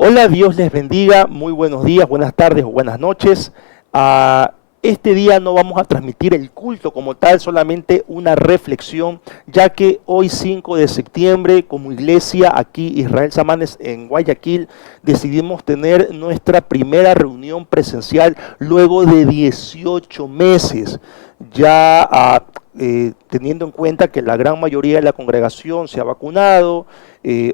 Hola, Dios les bendiga, muy buenos días, buenas tardes o buenas noches. Este día no vamos a transmitir el culto como tal, solamente una reflexión, ya que hoy 5 de septiembre, como iglesia aquí Israel Samanes en Guayaquil, decidimos tener nuestra primera reunión presencial luego de 18 meses. Ya teniendo en cuenta que la gran mayoría de la congregación se ha vacunado,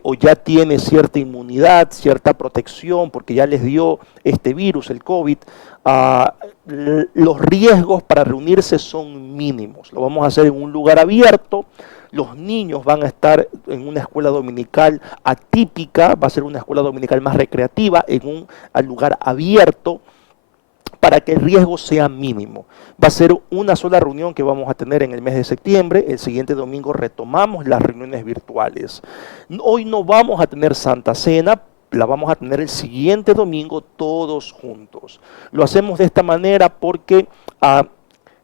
o ya tiene cierta inmunidad, cierta protección, porque ya les dio este virus, el COVID, ah, los riesgos para reunirse son mínimos. Lo vamos a hacer en un lugar abierto. Los niños van a estar en una escuela dominical atípica, va a ser una escuela dominical más recreativa, en un lugar abierto, para que el riesgo sea mínimo. Va a ser una sola reunión que vamos a tener en el mes de septiembre. El siguiente domingo retomamos las reuniones virtuales. Hoy no vamos a tener Santa Cena, la vamos a tener el siguiente domingo todos juntos. Lo hacemos de esta manera porque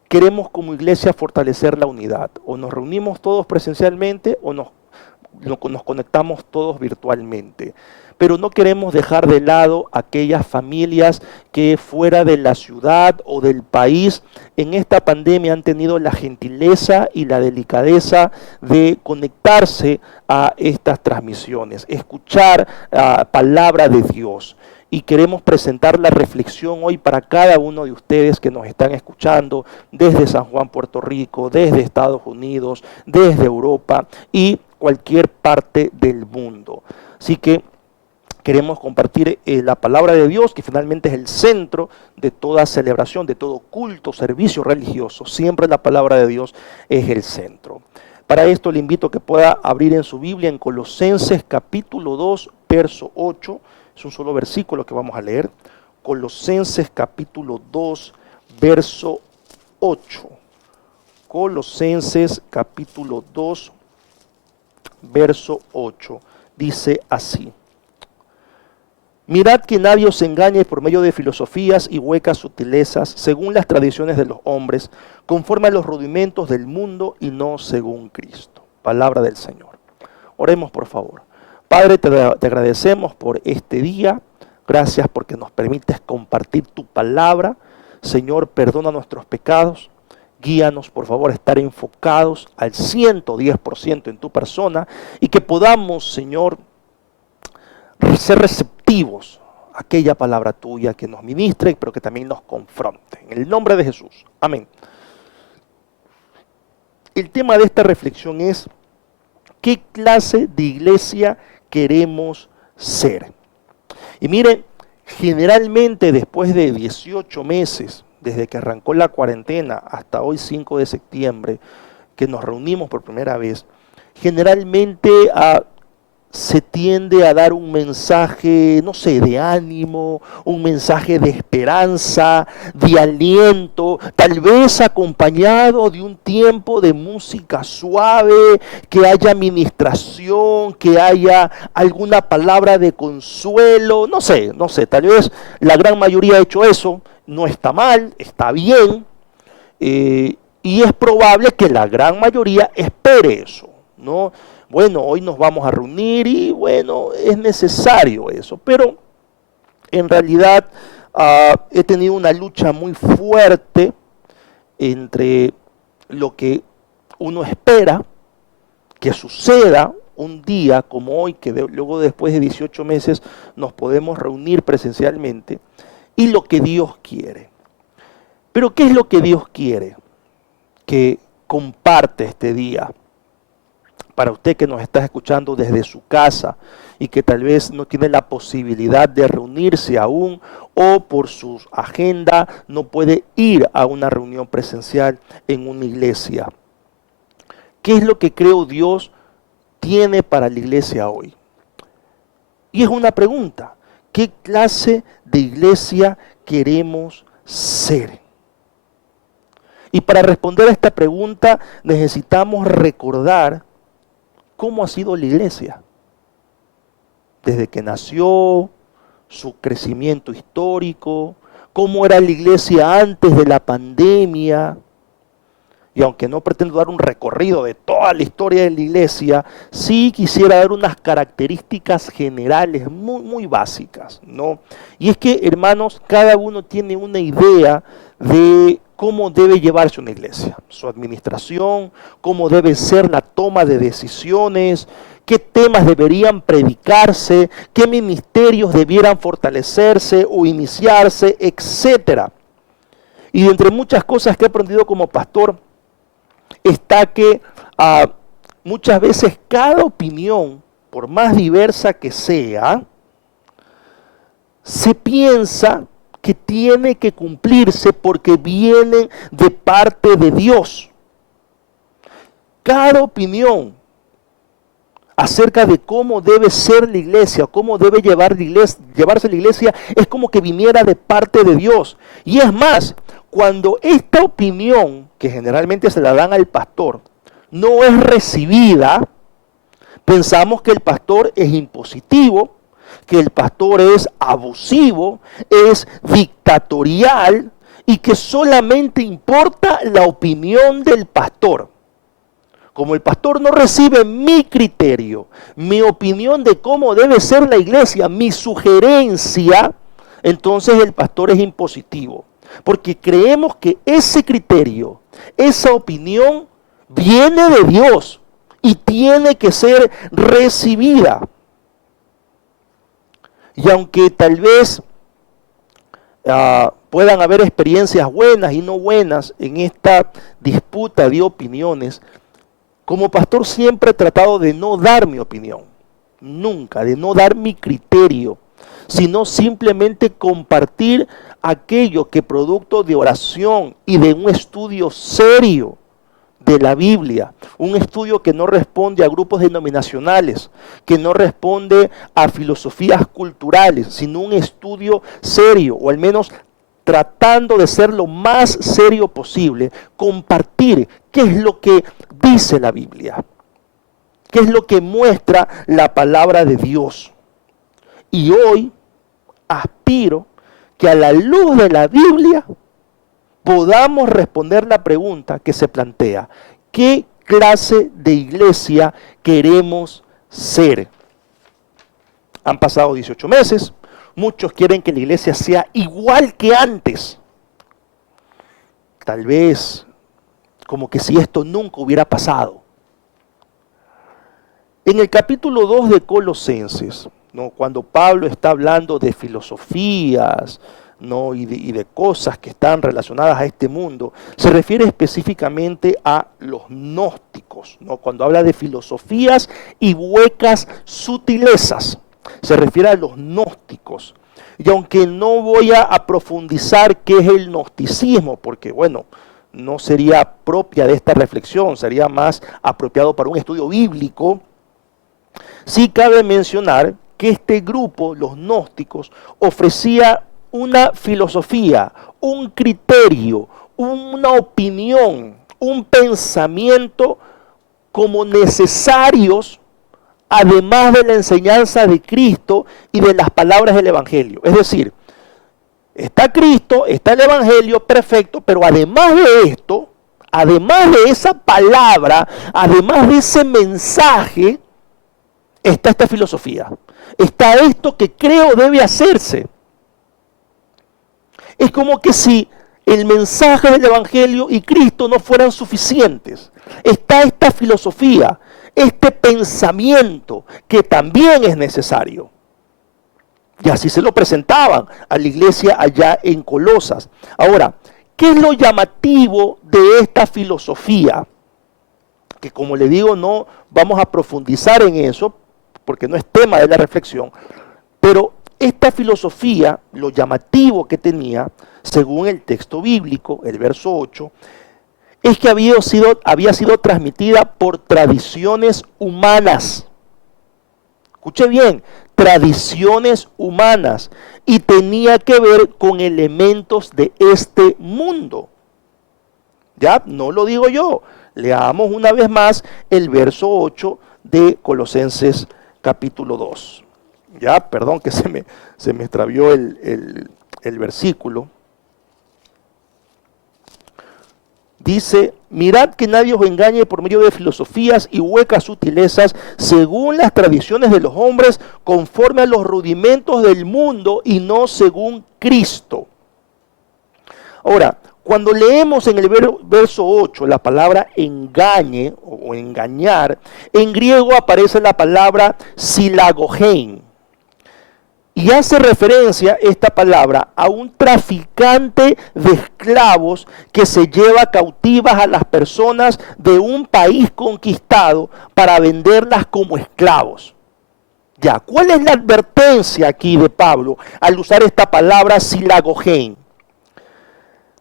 queremos como iglesia fortalecer la unidad. O nos reunimos todos presencialmente o nos conectamos todos virtualmente. Pero no queremos dejar de lado aquellas familias que fuera de la ciudad o del país en esta pandemia han tenido la gentileza y la delicadeza de conectarse a estas transmisiones, escuchar palabra de Dios. Y queremos presentar la reflexión hoy para cada uno de ustedes que nos están escuchando desde San Juan, Puerto Rico, desde Estados Unidos, desde Europa y cualquier parte del mundo. Así que queremos compartir la palabra de Dios, que finalmente es el centro de toda celebración, de todo culto, servicio religioso. Siempre la palabra de Dios es el centro. Para esto le invito a que pueda abrir en su Biblia en Colosenses capítulo 2, verso 8. Es un solo versículo que vamos a leer. Colosenses capítulo 2, verso 8. Colosenses capítulo 2, verso 8. Dice así: mirad que nadie os engañe por medio de filosofías y huecas sutilezas, según las tradiciones de los hombres, conforme a los rudimentos del mundo y no según Cristo. Palabra del Señor. Oremos por favor. Padre, te agradecemos por este día. Gracias porque nos permites compartir tu palabra. Señor, perdona nuestros pecados. Guíanos, por favor, a estar enfocados al 110% en tu persona y que podamos, Señor, ser receptivos a aquella palabra tuya que nos ministre, pero que también nos confronte. En el nombre de Jesús. Amén. El tema de esta reflexión es: ¿qué clase de iglesia queremos ser? Y miren, generalmente después de 18 meses, desde que arrancó la cuarentena hasta hoy 5 de septiembre, que nos reunimos por primera vez, generalmente se tiende a dar un mensaje, no sé, de ánimo, un mensaje de esperanza, de aliento, tal vez acompañado de un tiempo de música suave, que haya ministración, que haya alguna palabra de consuelo, no sé, tal vez la gran mayoría ha hecho eso, no está mal, está bien, y es probable que la gran mayoría espere eso, ¿no? Bueno, hoy nos vamos a reunir y bueno, es necesario eso, pero en realidad he tenido una lucha muy fuerte entre lo que uno espera que suceda un día como hoy, que luego después de 18 meses nos podemos reunir presencialmente, y lo que Dios quiere. Pero ¿qué es lo que Dios quiere? Que comparte este día. Para usted que nos está escuchando desde su casa y que tal vez no tiene la posibilidad de reunirse aún o por su agenda no puede ir a una reunión presencial en una iglesia. ¿Qué es lo que creo Dios tiene para la iglesia hoy? Y es una pregunta: ¿qué clase de iglesia queremos ser? Y para responder a esta pregunta necesitamos recordar cómo ha sido la iglesia, desde que nació, su crecimiento histórico, cómo era la iglesia antes de la pandemia, y aunque no pretendo dar un recorrido de toda la historia de la iglesia, sí quisiera dar unas características generales muy básicas, ¿no? Y es que, hermanos, cada uno tiene una idea de cómo debe llevarse una iglesia, su administración, cómo debe ser la toma de decisiones, qué temas deberían predicarse, qué ministerios debieran fortalecerse o iniciarse, etcétera. Y de entre muchas cosas que he aprendido como pastor, está que muchas veces cada opinión, por más diversa que sea, se piensa que tiene que cumplirse porque viene de parte de Dios. Cada opinión acerca de cómo debe ser la iglesia, cómo debe llevarse la iglesia, es como que viniera de parte de Dios. Y es más, cuando esta opinión, que generalmente se la dan al pastor, no es recibida, pensamos que el pastor es impositivo, que el pastor es abusivo, es dictatorial y que solamente importa la opinión del pastor. Como el pastor no recibe mi criterio, mi opinión de cómo debe ser la iglesia, mi sugerencia, entonces el pastor es impositivo. Porque creemos que ese criterio, esa opinión, viene de Dios y tiene que ser recibida. Y aunque tal vez puedan haber experiencias buenas y no buenas en esta disputa de opiniones, como pastor siempre he tratado de no dar mi opinión, nunca, de no dar mi criterio, sino simplemente compartir aquello que producto de oración y de un estudio serio de la Biblia, un estudio que no responde a grupos denominacionales, que no responde a filosofías culturales, sino un estudio serio, o al menos tratando de ser lo más serio posible, compartir qué es lo que dice la Biblia, qué es lo que muestra la palabra de Dios. Y hoy aspiro que a la luz de la Biblia podamos responder la pregunta que se plantea: ¿qué clase de iglesia queremos ser? Han pasado 18 meses, muchos quieren que la iglesia sea igual que antes. Tal vez como que si esto nunca hubiera pasado. En el capítulo 2 de Colosenses, ¿no?, cuando Pablo está hablando de filosofías, ¿no?, y de cosas que están relacionadas a este mundo, se refiere específicamente a los gnósticos, ¿no? Cuando habla de filosofías y huecas sutilezas, se refiere a los gnósticos. Y aunque no voy a profundizar qué es el gnosticismo, porque bueno, no sería propia de esta reflexión, sería más apropiado para un estudio bíblico, sí cabe mencionar que este grupo, los gnósticos, ofrecía una filosofía, un criterio, una opinión, un pensamiento como necesarios, además de la enseñanza de Cristo y de las palabras del Evangelio. Es decir, está Cristo, está el Evangelio, perfecto, pero además de esto, además de esa palabra, además de ese mensaje, está esta filosofía. Está esto que creo debe hacerse. Es como que si el mensaje del Evangelio y Cristo no fueran suficientes. Está esta filosofía, este pensamiento que también es necesario. Y así se lo presentaban a la iglesia allá en Colosas. Ahora, ¿qué es lo llamativo de esta filosofía? Que como le digo, no vamos a profundizar en eso, porque no es tema de la reflexión, pero esta filosofía, lo llamativo que tenía, según el texto bíblico, el verso 8, es que había sido transmitida por tradiciones humanas. Escuche bien, tradiciones humanas, y tenía que ver con elementos de este mundo. Ya, no lo digo yo. Leamos una vez más el verso 8 de Colosenses capítulo 2. Ya, perdón que se me extravió el versículo. Dice Mirad que nadie os engañe por medio de filosofías y huecas sutilezas, según las tradiciones de los hombres, conforme a los rudimentos del mundo y no según Cristo. Ahora, cuando leemos en el verso 8 la palabra engañe o engañar, en griego aparece la palabra silagogein. Y hace referencia esta palabra a un traficante de esclavos que se lleva cautivas a las personas de un país conquistado para venderlas como esclavos. Ya, ¿cuál es la advertencia aquí de Pablo al usar esta palabra silagogein?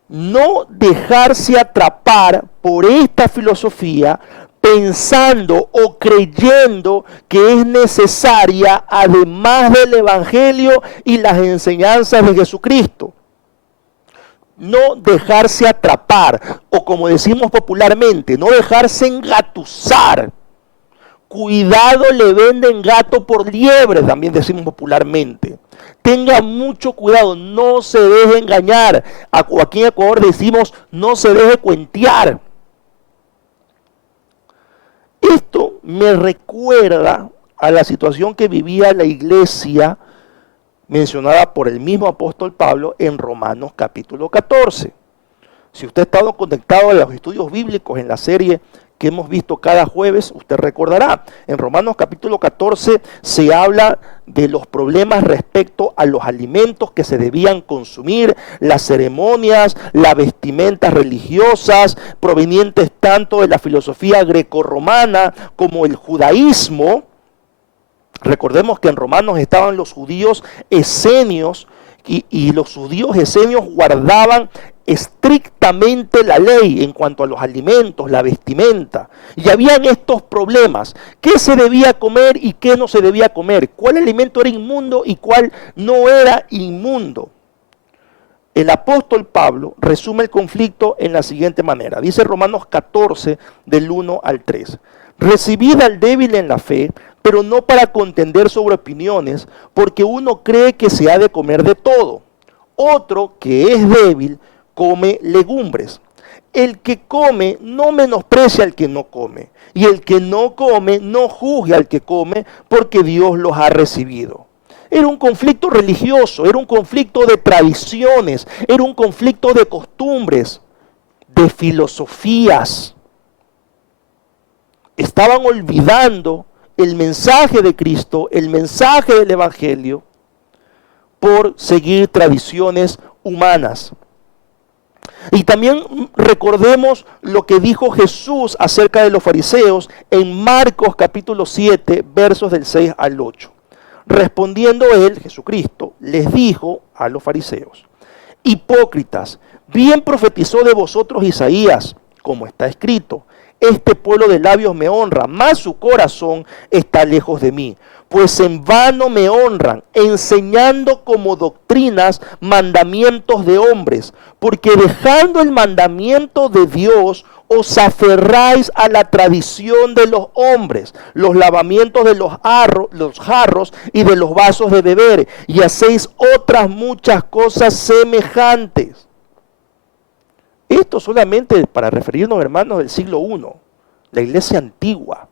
No dejarse atrapar por esta filosofía pensando o creyendo que es necesaria, además del Evangelio y las enseñanzas de Jesucristo. No dejarse atrapar, o como decimos popularmente, no dejarse engatusar. Cuidado, le venden gato por liebre, también decimos popularmente. Tenga mucho cuidado, no se deje engañar. Aquí en Ecuador decimos, no se deje cuentear. Esto me recuerda a la situación que vivía la iglesia mencionada por el mismo apóstol Pablo en Romanos capítulo 14. Si usted ha estado conectado a los estudios bíblicos en la serie que hemos visto cada jueves, usted recordará. En Romanos capítulo 14 se habla de los problemas respecto a los alimentos que se debían consumir, las ceremonias, las vestimentas religiosas, provenientes tanto de la filosofía grecorromana como el judaísmo. Recordemos que en Romanos estaban los judíos esenios y los judíos esenios guardaban estrictamente la ley en cuanto a los alimentos, la vestimenta. Y habían estos problemas. ¿Qué se debía comer y qué no se debía comer? ¿Cuál alimento era inmundo y cuál no era inmundo? El apóstol Pablo resume el conflicto en la siguiente manera. Dice Romanos 14, del 1 al 3. Recibid al débil en la fe, pero no para contender sobre opiniones, porque uno cree que se ha de comer de todo. Otro, que es débil, come legumbres. El que come no menosprecia al que no come, y el que no come no juzgue al que come, porque Dios los ha recibido. Era un conflicto religioso, era un conflicto de tradiciones, era un conflicto de costumbres, de filosofías. Estaban olvidando el mensaje de Cristo, el mensaje del Evangelio, por seguir tradiciones humanas. Y también recordemos lo que dijo Jesús acerca de los fariseos en Marcos capítulo 7, versos del 6 al 8. Respondiendo él, Jesucristo, les dijo a los fariseos: hipócritas, bien profetizó de vosotros Isaías, como está escrito: este pueblo de labios me honra, mas su corazón está lejos de mí. Pues en vano me honran, enseñando como doctrinas mandamientos de hombres, porque dejando el mandamiento de Dios, os aferráis a la tradición de los hombres, los lavamientos de los jarros y de los vasos de beber, y hacéis otras muchas cosas semejantes. Esto solamente para referirnos, hermanos, del siglo I, la iglesia antigua.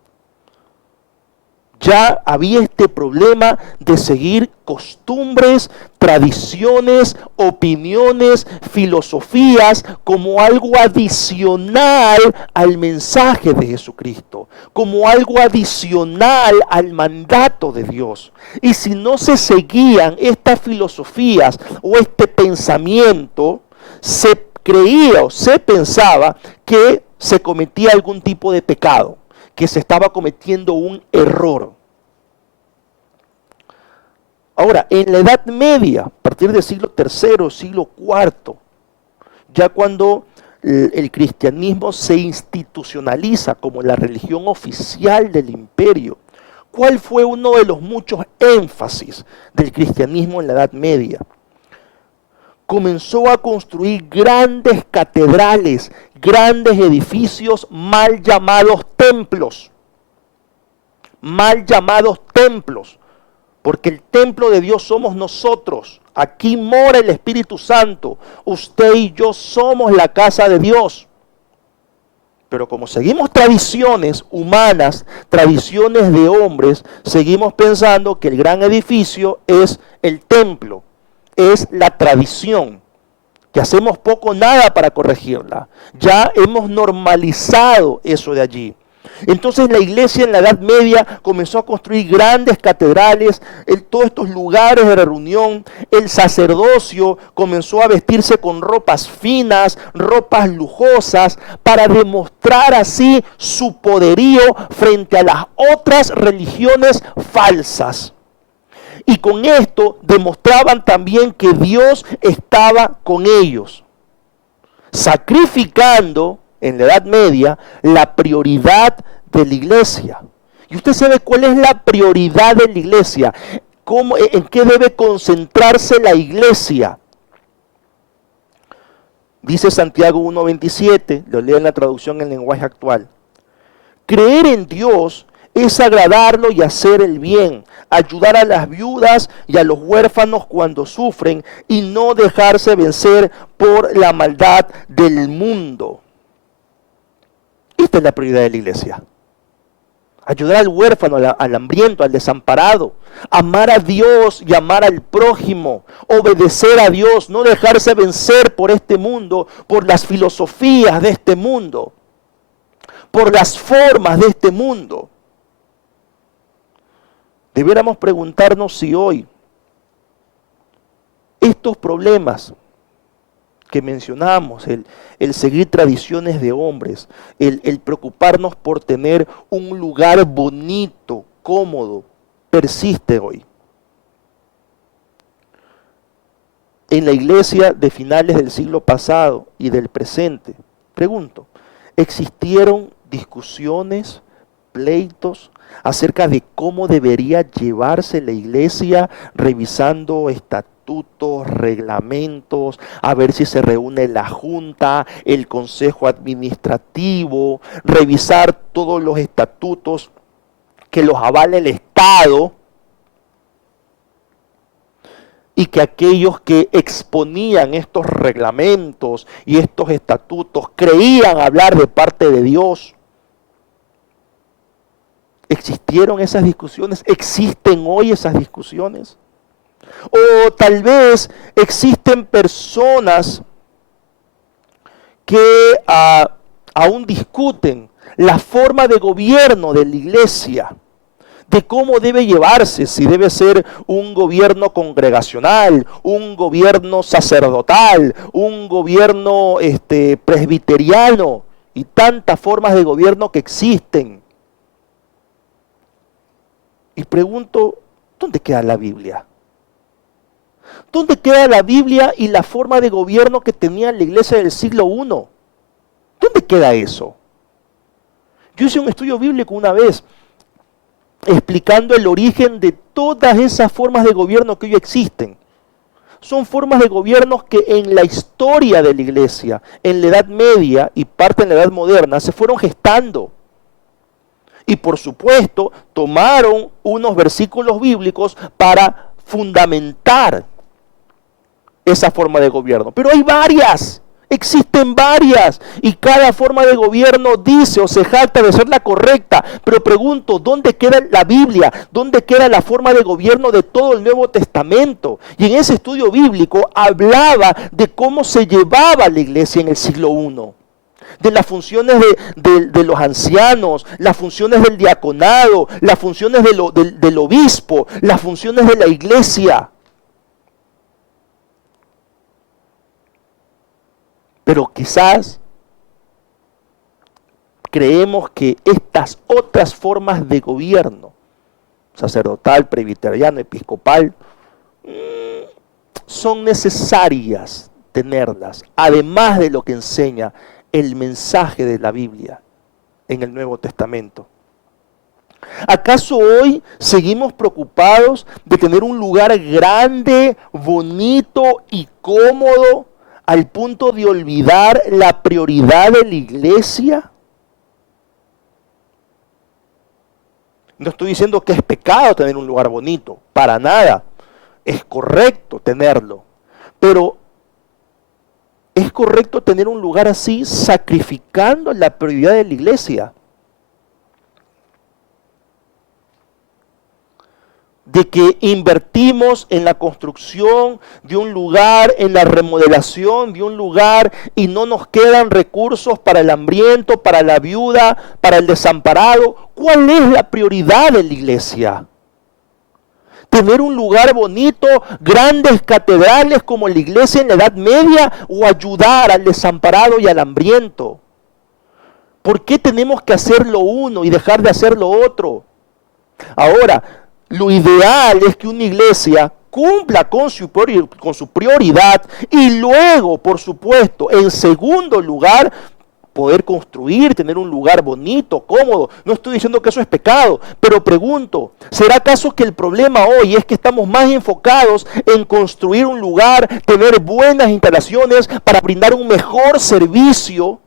Ya había este problema de seguir costumbres, tradiciones, opiniones, filosofías como algo adicional al mensaje de Jesucristo, como algo adicional al mandato de Dios. Y si no se seguían estas filosofías o este pensamiento, se creía o se pensaba que se cometía algún tipo de pecado, que se estaba cometiendo un error. Ahora, en la Edad Media, a partir del siglo III, siglo IV, ya cuando el cristianismo se institucionaliza como la religión oficial del imperio, ¿cuál fue uno de los muchos énfasis del cristianismo en la Edad Media? Comenzó a construir grandes catedrales, grandes edificios mal llamados templos. Mal llamados templos, porque el templo de Dios somos nosotros. Aquí mora el Espíritu Santo. Usted y yo somos la casa de Dios. Pero como seguimos tradiciones humanas, tradiciones de hombres, seguimos pensando que el gran edificio es el templo, es la tradición, que hacemos poco o nada para corregirla. Ya hemos normalizado eso de allí. Entonces la iglesia en la Edad Media comenzó a construir grandes catedrales, todos estos lugares de reunión. El sacerdocio comenzó a vestirse con ropas finas, ropas lujosas, para demostrar así su poderío frente a las otras religiones falsas. Y con esto demostraban también que Dios estaba con ellos, sacrificando en la Edad Media la prioridad de la iglesia. Y usted sabe cuál es la prioridad de la iglesia, en qué debe concentrarse la iglesia. Dice Santiago 1:27, lo leo en la traducción en lenguaje actual. Creer en Dios es agradarlo y hacer el bien, ayudar a las viudas y a los huérfanos cuando sufren y no dejarse vencer por la maldad del mundo. Esta es la prioridad de la iglesia. Ayudar al huérfano, al hambriento, al desamparado. Amar a Dios y amar al prójimo. Obedecer a Dios, no dejarse vencer por este mundo, por las filosofías de este mundo, por las formas de este mundo. Debiéramos preguntarnos si hoy estos problemas que mencionamos, el seguir tradiciones de hombres, el preocuparnos por tener un lugar bonito, cómodo, persiste hoy. En la iglesia de finales del siglo pasado y del presente, pregunto, ¿existieron discusiones, pleitos acerca de cómo debería llevarse la iglesia, revisando estatutos, reglamentos, a ver si se reúne la junta, el consejo administrativo, revisar todos los estatutos que los avale el Estado, y que aquellos que exponían estos reglamentos y estos estatutos creían hablar de parte de Dios? ¿Existieron esas discusiones? ¿Existen hoy esas discusiones? O tal vez existen personas que aún discuten la forma de gobierno de la iglesia, de cómo debe llevarse, si debe ser un gobierno congregacional, un gobierno sacerdotal, un gobierno presbiteriano, y tantas formas de gobierno que existen. Y pregunto, ¿dónde queda la Biblia? ¿Dónde queda la Biblia y la forma de gobierno que tenía la iglesia del siglo I? ¿Dónde queda eso? Yo hice un estudio bíblico una vez explicando el origen de todas esas formas de gobierno que hoy existen. Son formas de gobierno que en la historia de la iglesia, en la Edad Media y parte en la Edad Moderna, se fueron gestando. Y por supuesto, tomaron unos versículos bíblicos para fundamentar esa forma de gobierno. Pero hay varias, existen varias, y cada forma de gobierno dice o se jacta de ser la correcta. Pero pregunto, ¿dónde queda la Biblia? ¿Dónde queda la forma de gobierno de todo el Nuevo Testamento? Y en ese estudio bíblico hablaba de cómo se llevaba la iglesia en el siglo I. De las funciones de los ancianos, las funciones del diaconado, las funciones del obispo, las funciones de la iglesia. Pero quizás creemos que estas otras formas de gobierno, sacerdotal, presbiteriano, episcopal, son necesarias tenerlas, además de lo que enseña el mensaje de la Biblia en el Nuevo Testamento. ¿Acaso hoy seguimos preocupados de tener un lugar grande, bonito y cómodo al punto de olvidar la prioridad de la iglesia? No estoy diciendo que es pecado tener un lugar bonito, para nada. Es correcto tenerlo, pero es correcto tener un lugar así sacrificando la prioridad de la iglesia? De que invertimos en la construcción de un lugar, en la remodelación de un lugar y no nos quedan recursos para el hambriento, para la viuda, para el desamparado. ¿Cuál es la prioridad de la iglesia? ¿Tener un lugar bonito, grandes catedrales como la iglesia en la Edad Media o ayudar al desamparado y al hambriento? ¿Por qué tenemos que hacer lo uno y dejar de hacer lo otro? Ahora, lo ideal es que una iglesia cumpla con su prioridad y luego, por supuesto, en segundo lugar, poder construir, tener un lugar bonito, cómodo. No estoy diciendo que eso es pecado, pero pregunto, ¿será acaso que el problema hoy es que estamos más enfocados en construir un lugar, tener buenas instalaciones para brindar un mejor servicio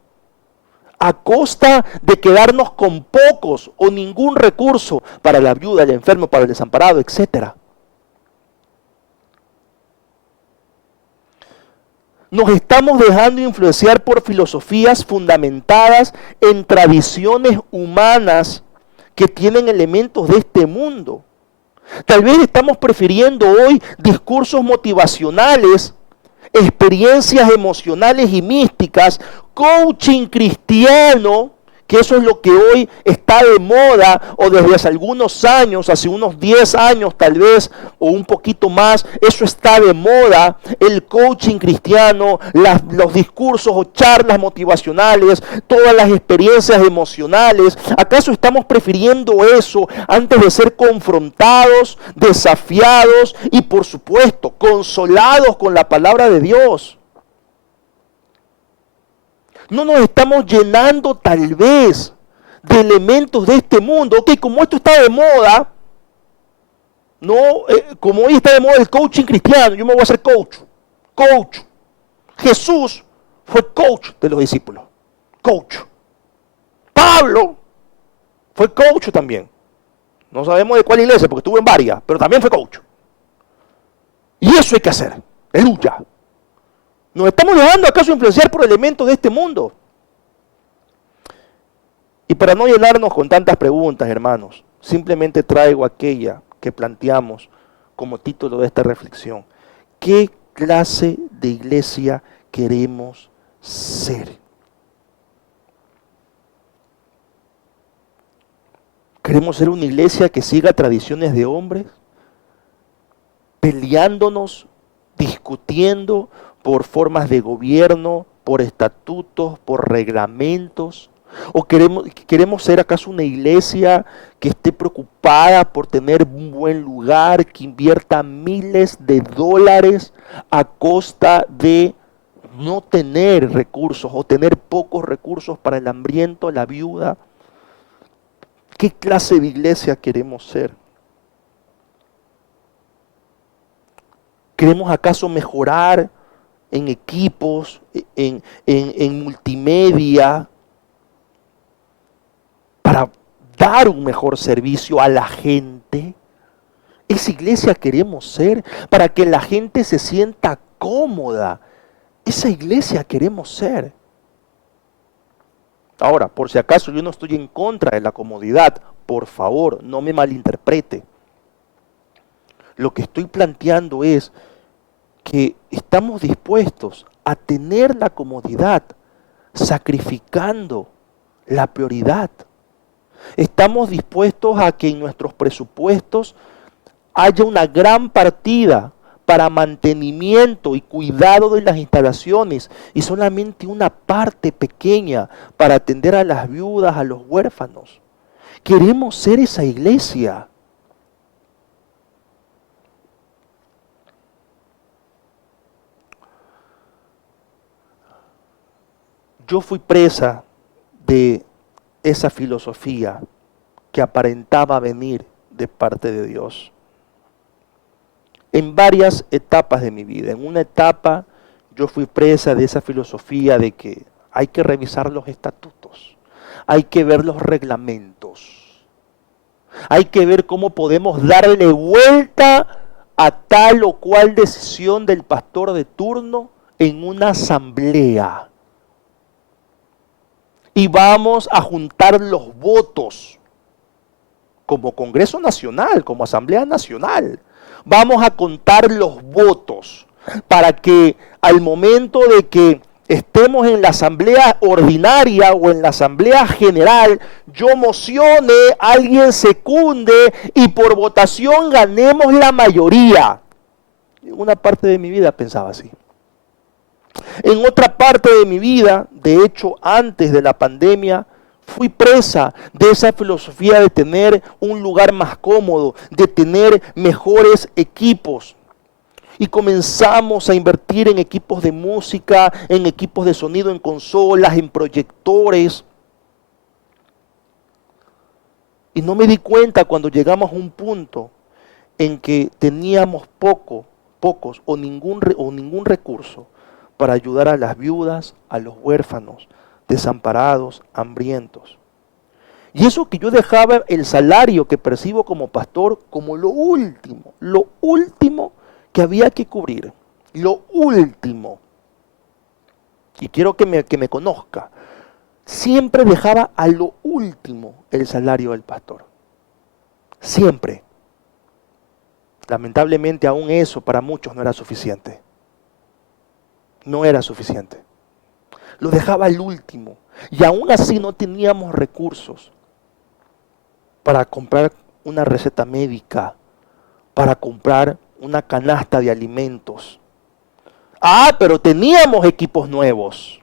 a costa de quedarnos con pocos o ningún recurso para la viuda, el enfermo, para el desamparado, etcétera? Nos estamos dejando influenciar por filosofías fundamentadas en tradiciones humanas que tienen elementos de este mundo. Tal vez estamos prefiriendo hoy discursos motivacionales, experiencias emocionales y místicas, coaching cristiano, que eso es lo que hoy está de moda, o desde hace algunos años, hace unos 10 años tal vez, o un poquito más, eso está de moda, el coaching cristiano, los discursos o charlas motivacionales, todas las experiencias emocionales. ¿Acaso estamos prefiriendo eso antes de ser confrontados, desafiados y por supuesto consolados con la palabra de Dios? No nos estamos llenando tal vez de elementos de este mundo. Ok, como esto está de moda, no, como hoy está de moda el coaching cristiano, yo me voy a hacer coach. Coach. Jesús fue coach de los discípulos. Coach. Pablo fue coach también. No sabemos de cuál iglesia, porque estuvo en varias, pero también fue coach. Y eso hay que hacer. Aleluya. ¿Nos estamos dejando acaso influenciar por elementos de este mundo? Y para no llenarnos con tantas preguntas, hermanos, simplemente traigo aquella que planteamos como título de esta reflexión. ¿Qué clase de iglesia queremos ser? ¿Queremos ser una iglesia que siga tradiciones de hombres? Peleándonos, discutiendo por formas de gobierno, por estatutos, por reglamentos. ¿O queremos ser acaso una iglesia que esté preocupada por tener un buen lugar, que invierta miles de dólares a costa de no tener recursos o tener pocos recursos para el hambriento, la viuda? ¿Qué clase de iglesia queremos ser? ¿Queremos acaso mejorar en equipos, en multimedia, para dar un mejor servicio a la gente? Esa iglesia queremos ser para que la gente se sienta cómoda. Esa iglesia queremos ser. Ahora, por si acaso yo no estoy en contra de la comodidad, por favor, no me malinterprete. Lo que estoy planteando es que estamos dispuestos a tener la comodidad sacrificando la prioridad. Estamos dispuestos a que en nuestros presupuestos haya una gran partida para mantenimiento y cuidado de las instalaciones y solamente una parte pequeña para atender a las viudas, a los huérfanos. Queremos ser esa iglesia. Yo fui presa de esa filosofía que aparentaba venir de parte de Dios en varias etapas de mi vida. En una etapa yo fui presa de esa filosofía de que hay que revisar los estatutos, hay que ver los reglamentos, hay que ver cómo podemos darle vuelta a tal o cual decisión del pastor de turno en una asamblea y vamos a juntar los votos como Congreso Nacional, como Asamblea Nacional. Vamos a contar los votos para que al momento de que estemos en la asamblea ordinaria o en la asamblea general, yo mocione, alguien secunde y por votación ganemos la mayoría. En una parte de mi vida pensaba así. En otra parte de mi vida, de hecho antes de la pandemia, fui presa de esa filosofía de tener un lugar más cómodo, de tener mejores equipos. Y comenzamos a invertir en equipos de música, en equipos de sonido, en consolas, en proyectores. Y no me di cuenta cuando llegamos a un punto en que teníamos pocos o ningún recurso para ayudar a las viudas, a los huérfanos, desamparados, hambrientos. Y eso que yo dejaba el salario que percibo como pastor como lo último que había que cubrir, lo último. Y quiero que me conozca. Siempre dejaba a lo último el salario del pastor. Siempre. Lamentablemente aún eso para muchos no era suficiente. No era suficiente. Lo dejaba al último. Y aún así no teníamos recursos para comprar una receta médica, para comprar una canasta de alimentos. Pero teníamos equipos nuevos.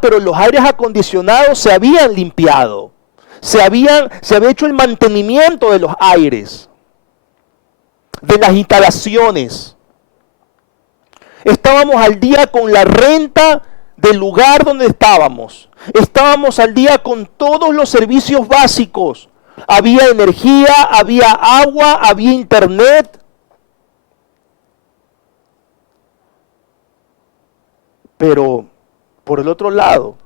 Pero los aires acondicionados se habían limpiado. Se había hecho el mantenimiento de los aires, de las instalaciones. Estábamos al día con la renta del lugar donde estábamos. Estábamos al día con todos los servicios básicos. Había energía, había agua, había internet. Pero, por el otro lado,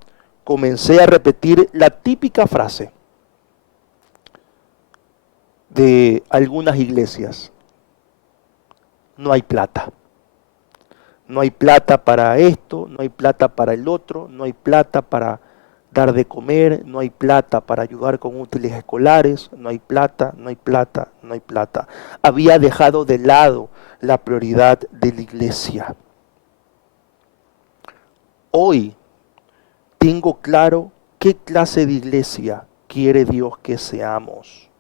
comencé a repetir la típica frase de algunas iglesias. No hay plata. No hay plata para esto, no hay plata para el otro, no hay plata para dar de comer, no hay plata para ayudar con útiles escolares, no hay plata, no hay plata, no hay plata. Había dejado de lado la prioridad de la iglesia. Hoy tengo claro qué clase de iglesia quiere Dios que seamos.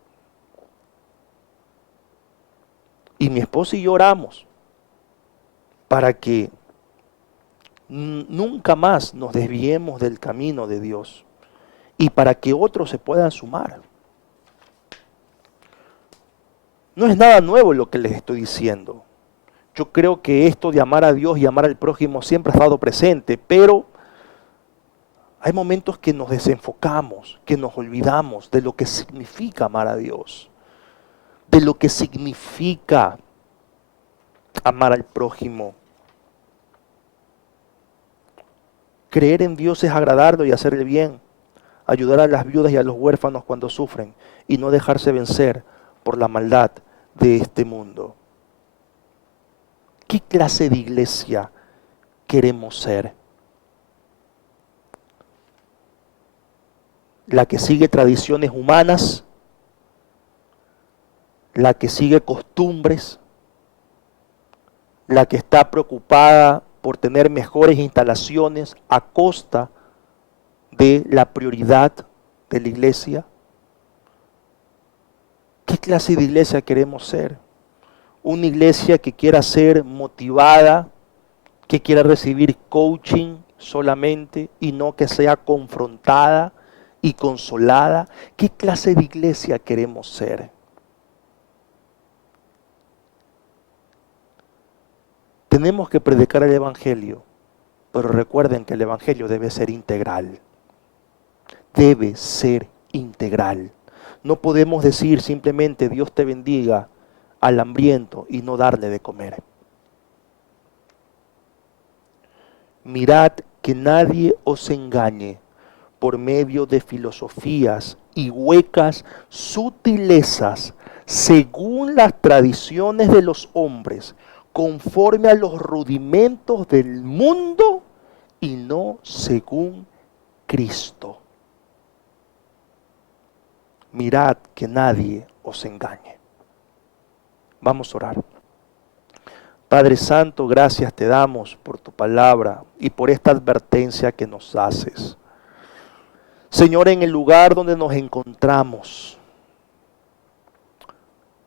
Y mi esposa y yo oramos para que nunca más nos desviemos del camino de Dios y para que otros se puedan sumar. No es nada nuevo lo que les estoy diciendo. Yo creo que esto de amar a Dios y amar al prójimo siempre ha estado presente, pero hay momentos que nos desenfocamos, que nos olvidamos de lo que significa amar a Dios, de lo que significa amar al prójimo. Creer en Dios es agradarlo y hacerle bien, ayudar a las viudas y a los huérfanos cuando sufren y no dejarse vencer por la maldad de este mundo. ¿Qué clase de iglesia queremos ser? ¿La que sigue tradiciones humanas? ¿La que sigue costumbres? ¿La que está preocupada por tener mejores instalaciones a costa de la prioridad de la iglesia? ¿Qué clase de iglesia queremos ser? Una iglesia que quiera ser motivada, que quiera recibir coaching solamente y no que sea confrontada y consolada. ¿Qué clase de iglesia queremos ser? Tenemos que predicar el Evangelio, pero recuerden que el Evangelio debe ser integral. Debe ser integral. No podemos decir simplemente Dios te bendiga al hambriento y no darle de comer. Mirad que nadie os engañe por medio de filosofías y huecas sutilezas según las tradiciones de los hombres, conforme a los rudimentos del mundo y no según Cristo. Mirad que nadie os engañe. Vamos a orar. Padre Santo, gracias te damos por tu palabra y por esta advertencia que nos haces. Señor, en el lugar donde nos encontramos,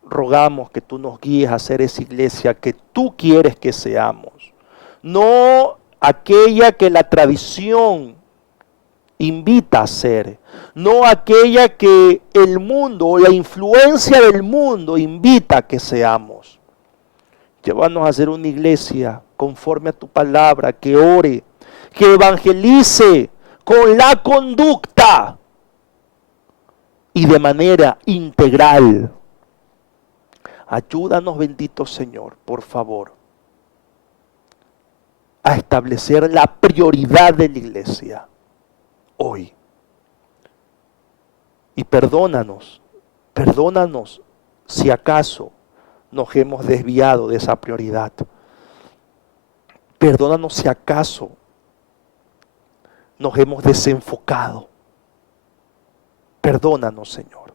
rogamos que tú nos guíes a ser esa iglesia que tú quieres que seamos. No aquella que la tradición invita a ser. No aquella que el mundo o la influencia del mundo invita a que seamos. Llévanos a ser una iglesia conforme a tu palabra, que ore, que evangelice con la conducta y de manera integral. Ayúdanos, bendito Señor, por favor, a establecer la prioridad de la iglesia hoy. Y perdónanos si acaso nos hemos desviado de esa prioridad. Perdónanos si acaso nos hemos desenfocado. Perdónanos, Señor.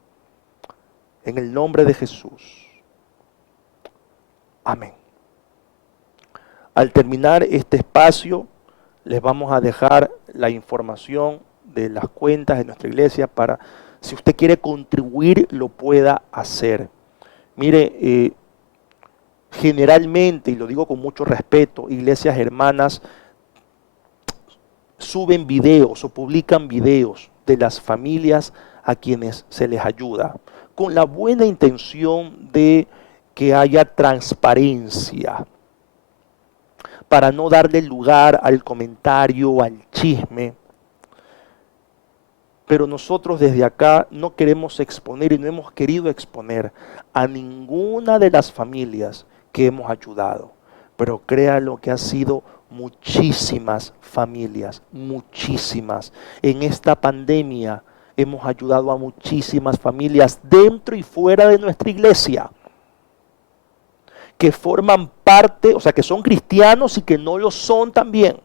En el nombre de Jesús. Amén. Al terminar este espacio, les vamos a dejar la información de las cuentas de nuestra iglesia para, si usted quiere contribuir, lo pueda hacer. Mire, generalmente, y lo digo con mucho respeto, iglesias hermanas suben videos o publican videos de las familias a quienes se les ayuda, con la buena intención de que haya transparencia, para no darle lugar al comentario, al chisme. Pero nosotros desde acá no queremos exponer y no hemos querido exponer a ninguna de las familias que hemos ayudado. Pero créalo que ha sido muchísimas familias, muchísimas. En esta pandemia hemos ayudado a muchísimas familias dentro y fuera de nuestra iglesia, que forman parte, o sea, que son cristianos y que no lo son también.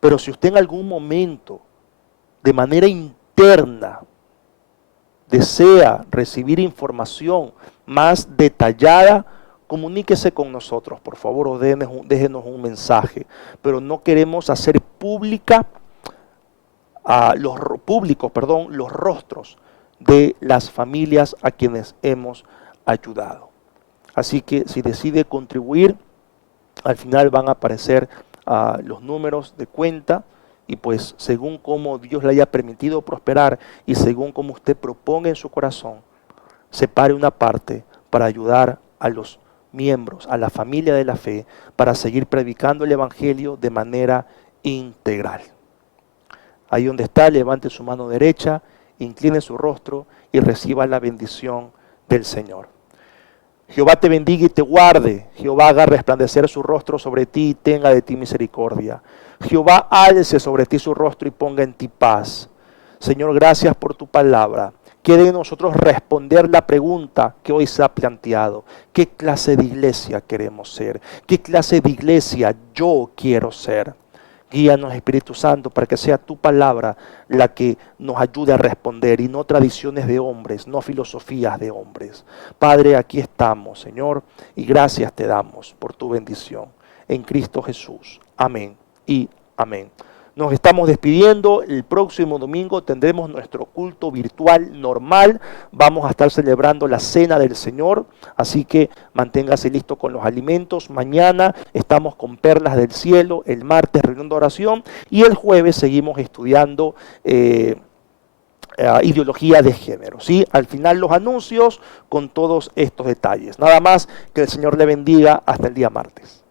Pero si usted en algún momento, de manera interna, desea recibir información más detallada, comuníquese con nosotros, por favor, o déjenos un mensaje. Pero no queremos hacer públicos, los rostros de las familias a quienes hemos ayudado. Así que si decide contribuir, al final van a aparecer los números de cuenta y pues según como Dios le haya permitido prosperar y según como usted proponga en su corazón, separe una parte para ayudar a los miembros, a la familia de la fe, para seguir predicando el evangelio de manera integral. Ahí donde está, levante su mano derecha, incline su rostro y reciba la bendición del Señor. Jehová te bendiga y te guarde. Jehová haga resplandecer su rostro sobre ti y tenga de ti misericordia. Jehová alce sobre ti su rostro y ponga en ti paz. Señor, gracias por tu palabra. Quede en nosotros responder la pregunta que hoy se ha planteado. ¿Qué clase de iglesia queremos ser? ¿Qué clase de iglesia yo quiero ser? Guíanos, Espíritu Santo, para que sea tu palabra la que nos ayude a responder y no tradiciones de hombres, no filosofías de hombres. Padre, aquí estamos, Señor, y gracias te damos por tu bendición. En Cristo Jesús. Amén y amén. Nos estamos despidiendo. El próximo domingo tendremos nuestro culto virtual normal. Vamos a estar celebrando la Cena del Señor. Así que manténgase listo con los alimentos. Mañana estamos con Perlas del Cielo. El martes reunión de oración. Y el jueves seguimos estudiando ideología de género. ¿Sí? Al final los anuncios con todos estos detalles. Nada más, que el Señor le bendiga hasta el día martes.